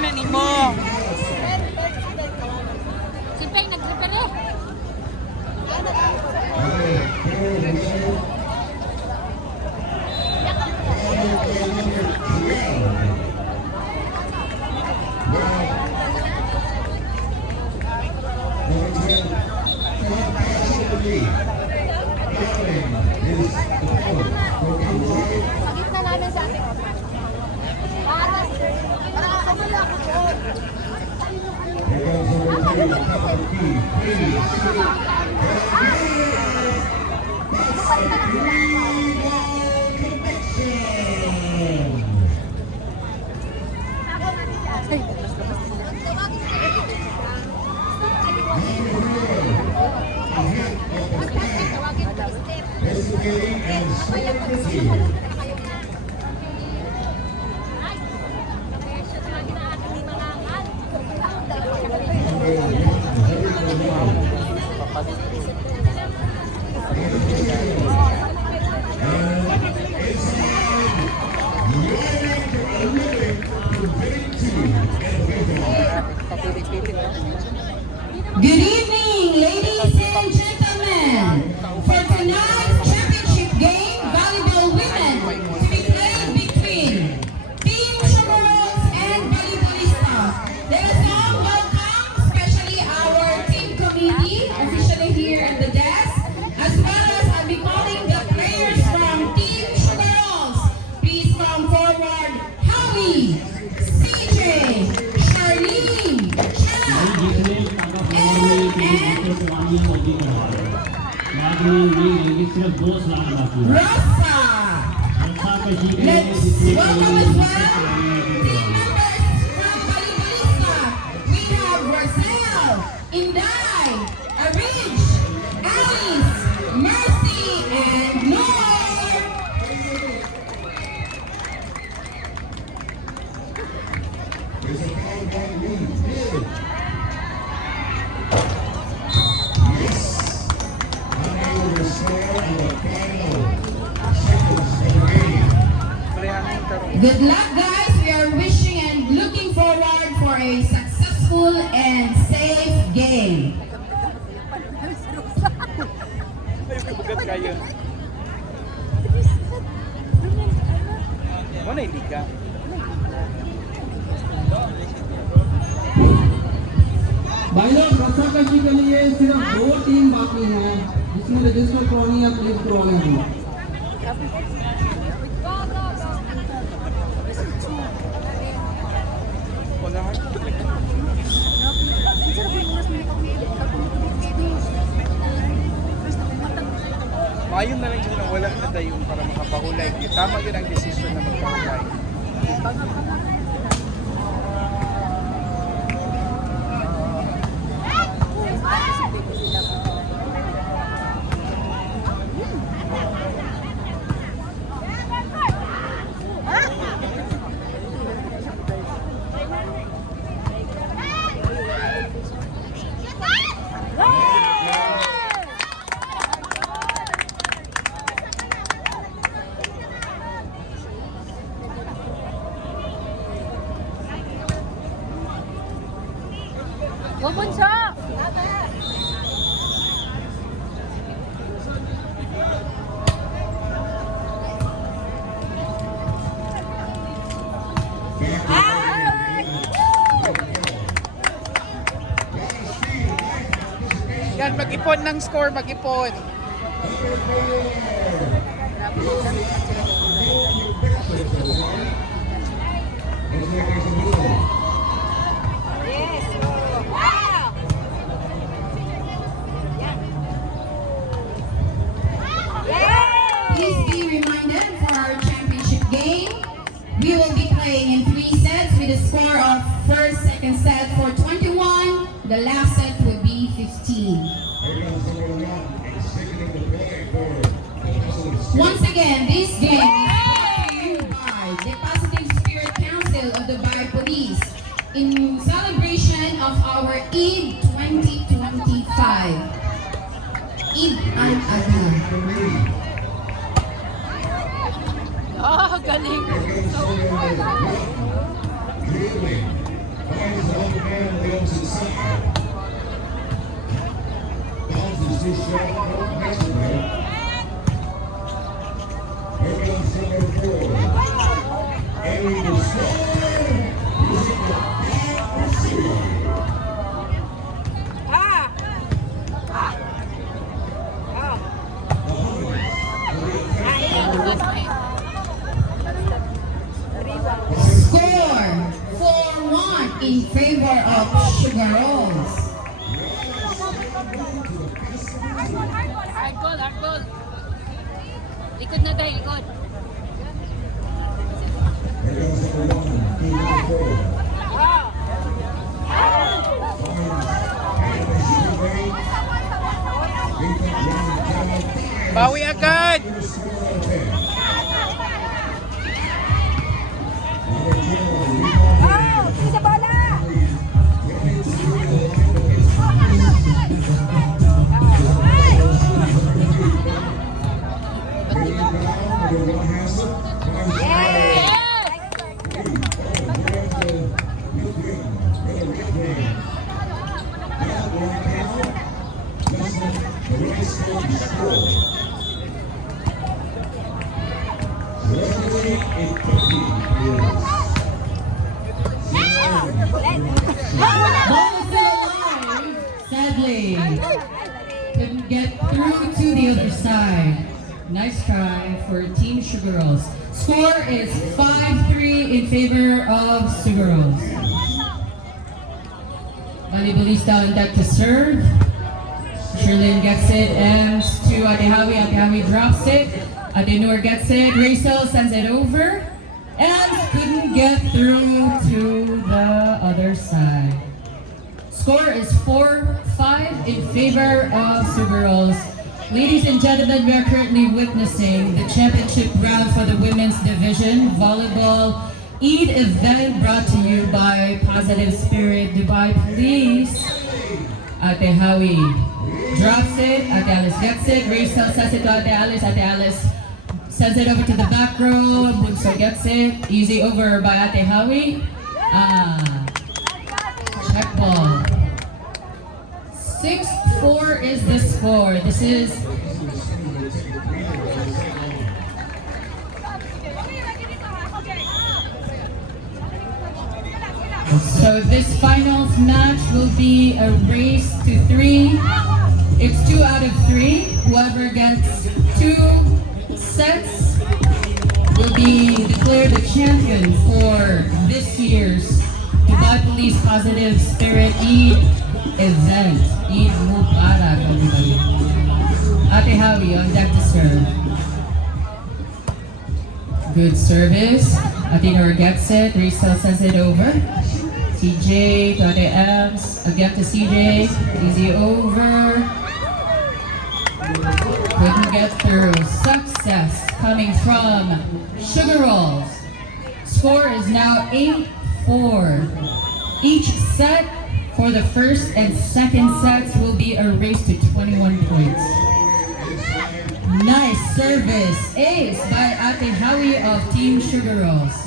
na nimo. Si Peng nag-prepare eh. Pagkita namin sa ating para kamala ako doon. Good evening, ladies and gentlemen. For tonight's championship game, volleyball women to be played between Team Chamorros and Volleyballista. Let us all welcome, especially our team committee, officially here at the desk, as well as I'll be calling the players from Team Chamorros. Please come forward, Howie, CJ, Charlene, Chad, Rosa. Let's welcome as well team members from Volleyballista. We have Rosel, Inday, Arij, Alice, Mercy, and Noor. Good luck, guys. We are wishing and looking forward for a successful and safe game. Bugat kayo. Mana hindi ka? भाई लोग रस्साकशी के लिए सिर्फ 2 टीम बाकी हैं जिसमें रजिस्टर करवानी है प्लीज करवा लीजिए Mayon na lang siya na wala na dayon para makapahulay. Tama yun ang desisyon na magpahulay. Bumunso! Yan, mag-ipon ng score, mag-ipon. Please be reminded for our championship game, we will be playing in 3 sets with a score of first, second set for 21. The last set will be 15. Once again, this game is brought to you by the Positive Spirit Council of the Dubai Police in celebration of our Eid 2025. Eid al-Adha. Oh, galing. Score 4-1 in favor of Sugar Rolls. Hard goal, hard goal. Likod na tayo, likod. Bawi agad! Isa bola! Ball is still alive. Sadly, couldn't get through to the other side. Nice try for Team Sugar Rolls. Score is 5-3 in favor of Sugar Rolls. Ballybalista on deck to serve. Sherlyn gets it, and to Adehawi. Adehawi drops it. Adenor gets it. Rachel sends it over. And couldn't get through to the other side. Score is 4-5 in favor of Sugar Rolls. Ladies and gentlemen, we are currently witnessing the championship round for the women's division volleyball Eid event brought to you by Positive Spirit Dubai Police. Ate Howie drops it, Ate Alice gets it, Rachel sends it to Ate Alice sends it over to the back row, Bunso gets it, easy over by Ate Howie. Check ball. 6-4 is the score. This is so this finals match will be a race to 3. It's 2 out of 3. Whoever gets 2 sets will be declared the champion for this year's Dubai Police Positive Spirit Eid event. Eid Mubarak, everybody. Ate Howie on deck to serve. Good service. Atenor gets it. Rachel sends it over. CJ to Ate Ems. Again to CJ. Easy over. Couldn't get through. Success coming from Sugar Rolls. Score is now 8-4. Each set for the first and second sets will be a race to 21 points. Nice service. Ace by Ate Howie of Team Sugar Rolls.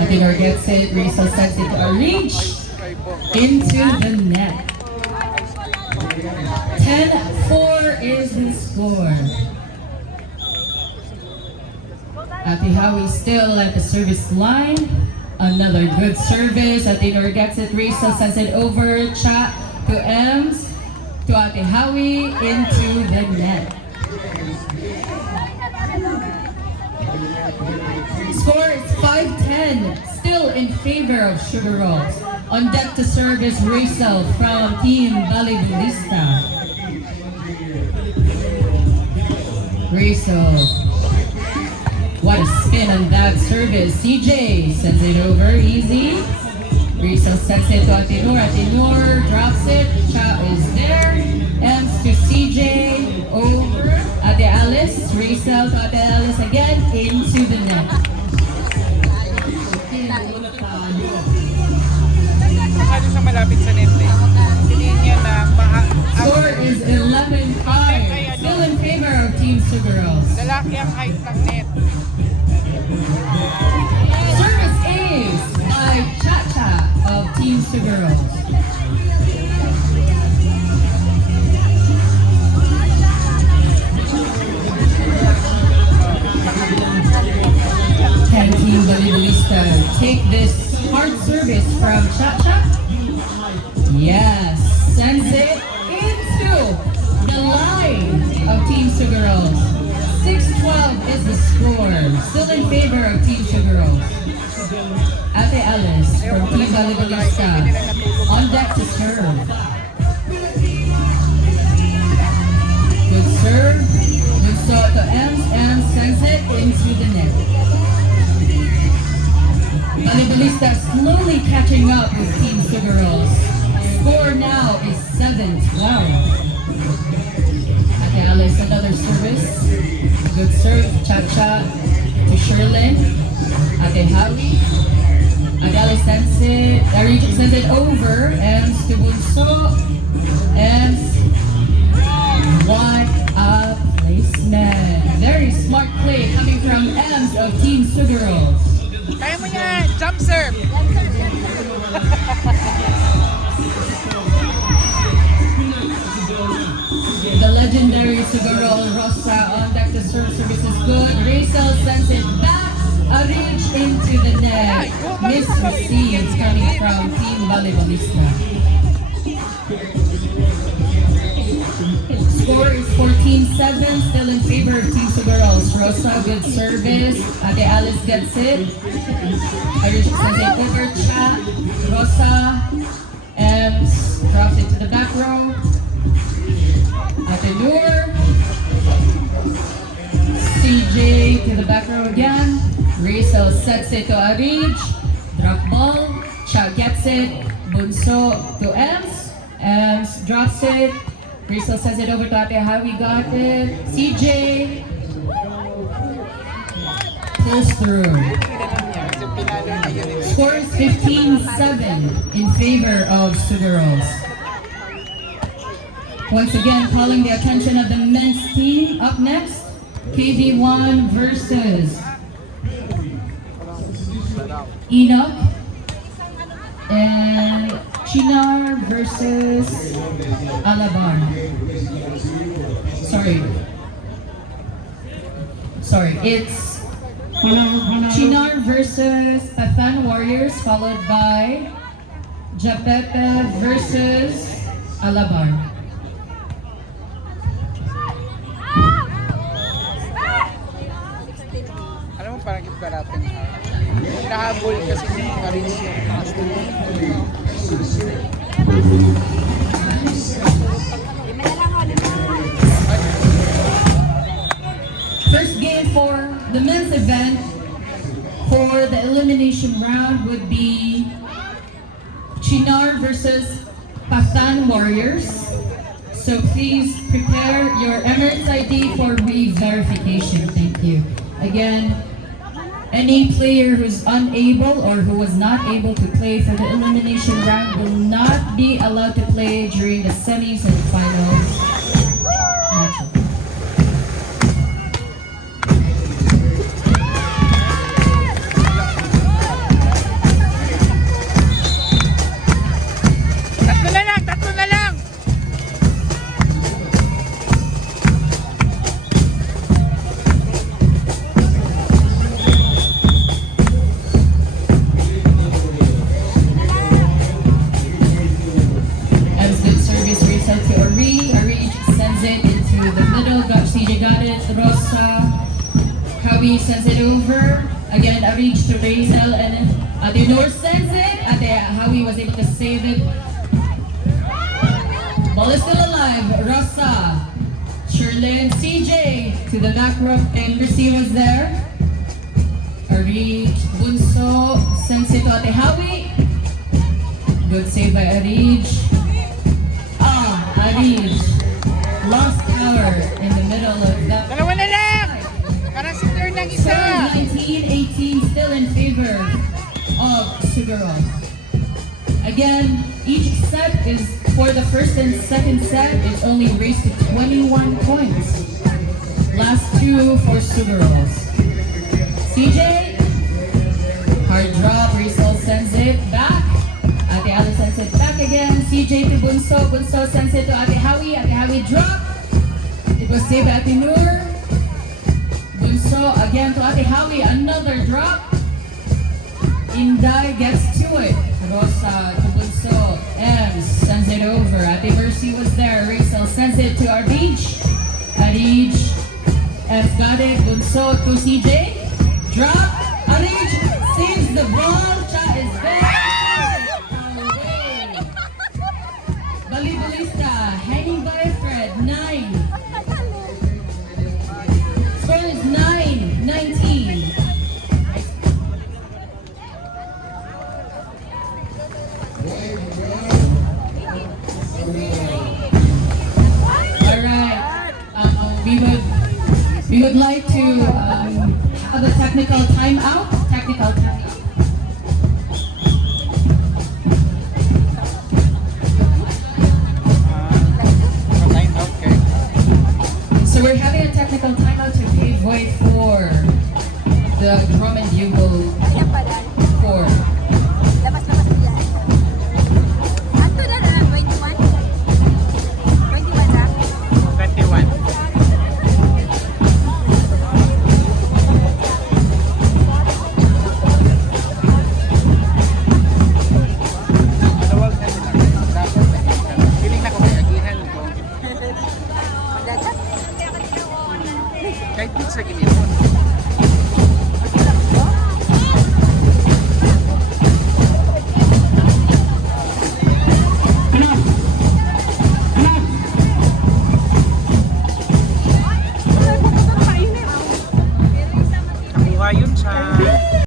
Atenor gets it, Rachel sends it to a reach into the net. 10-4 is the score. Ate Howie still at the service line. Another good service. Atenor gets it, Rachel sends it over, chat to Ems, to Ate Howie into the net. Score is 5-10, still in favor of Sugar Rolls. On deck to serve is Rachel from Team Ballybalista. Rachel, what a spin on that service. CJ sends it over, easy. Rachel sends it to Atenor. Atenor drops it. Cha is there. Ems to CJ, over. Ate Alice, Rachel to Ate Alice again, into the net. Ano siya malapit sa net eh. Hindi niya na Score is 11-5 ang height ng net. Service ace by Chacha of Team Suguro. Can Team Balibulista take this hard service from Chacha? Yes, sends it into the line of Team Suguro. 6-12 is the score. Still in favor of Team Suguro. Ate Alice from Team Balibulista on deck to serve. Good serve. Good shot to ends and sends it into the net. Balibulista slowly catching up with Team Suguro. Score now is 7-12. Ate Alice, another service. Good serve, Chacha to Sherlyn. Ate Howie. Ate Alice sends it over. And to Bunso. And what a placement. Very smart play coming from Ems of Team Suguro. Kaya mo yan! Jump serve! The legendary Suguro Rosa on deck to serve service is good. Rachel sends it back. A reach into the net. Missed receives coming from Team Balibulista. Score is 14-7, still in favor of Team Suguro. Rosa, good service. Ate Alice gets it. Irish sends it over. Chat. Rosa. Ems drops it to the back row. Ate Noor. CJ to the back row again. Rachel sets it to Arij. Drop ball. Chat gets it. Bunso to Ems. Ems drops it. Rachel sends it over to Ate Howie, got it. CJ pulls through. Kasi pinalo na yun. Score is 15-7 in favor of Sugaros. Once again, calling the attention of the men's team. Up next, KV1 versus Enoch and Chinar versus Alabar. Sorry, it's Chinar versus Pathan Warriors, followed by Japepe versus Alabar. Alam mo, parang kita natin. Hinahabol kasi si Arij yung taas na yun. First game for the men's event for the elimination round would be Chinar versus Pathan Warriors. So please prepare your Emirates ID for re-verification. Thank you. Again, any player who's unable or who was not able to play for the elimination round will not be allowed to play during the semis and finals matches. Tatlo na lang! As good service reset to Ari. Ari sends it into the middle. CJ got it. Rosa. Howie sends it over. Again, Ari to Razel and Ate Noor sends it. Ate Howie was able to save it. Ball is still alive. Rosa. Sherlyn. CJ to the back row and receive was there. Ari Bunso sends it to Ate Howie. Good save by Arij. Arij lost power in the middle of that. Dalawa na lang! Parang si turn ng isa! Score 19-18 still in favor of Suguro. Again, each set is for the first and second set is only raised to 21 points. Last 2 for Sugarolls. CJ, hard drop, Rizal sends it back. Ate Ali sends it back again. CJ to Bunso, Bunso sends it to Ate Howie drop. It was saved by Ate Noor. Bunso again to Ate Howie, another drop. Inday gets to it. Rosa to Bunso, Ems sends it over. Ate Mercy was there, Rizal sends it to Arbij. Arij, Ems got it, Bunso to CJ. Drop, Arij saves the ball, Cha is there. Away. Balibalista, hanging by a thread, 9. Score is 9-19. Alright, we would like to have a technical timeout.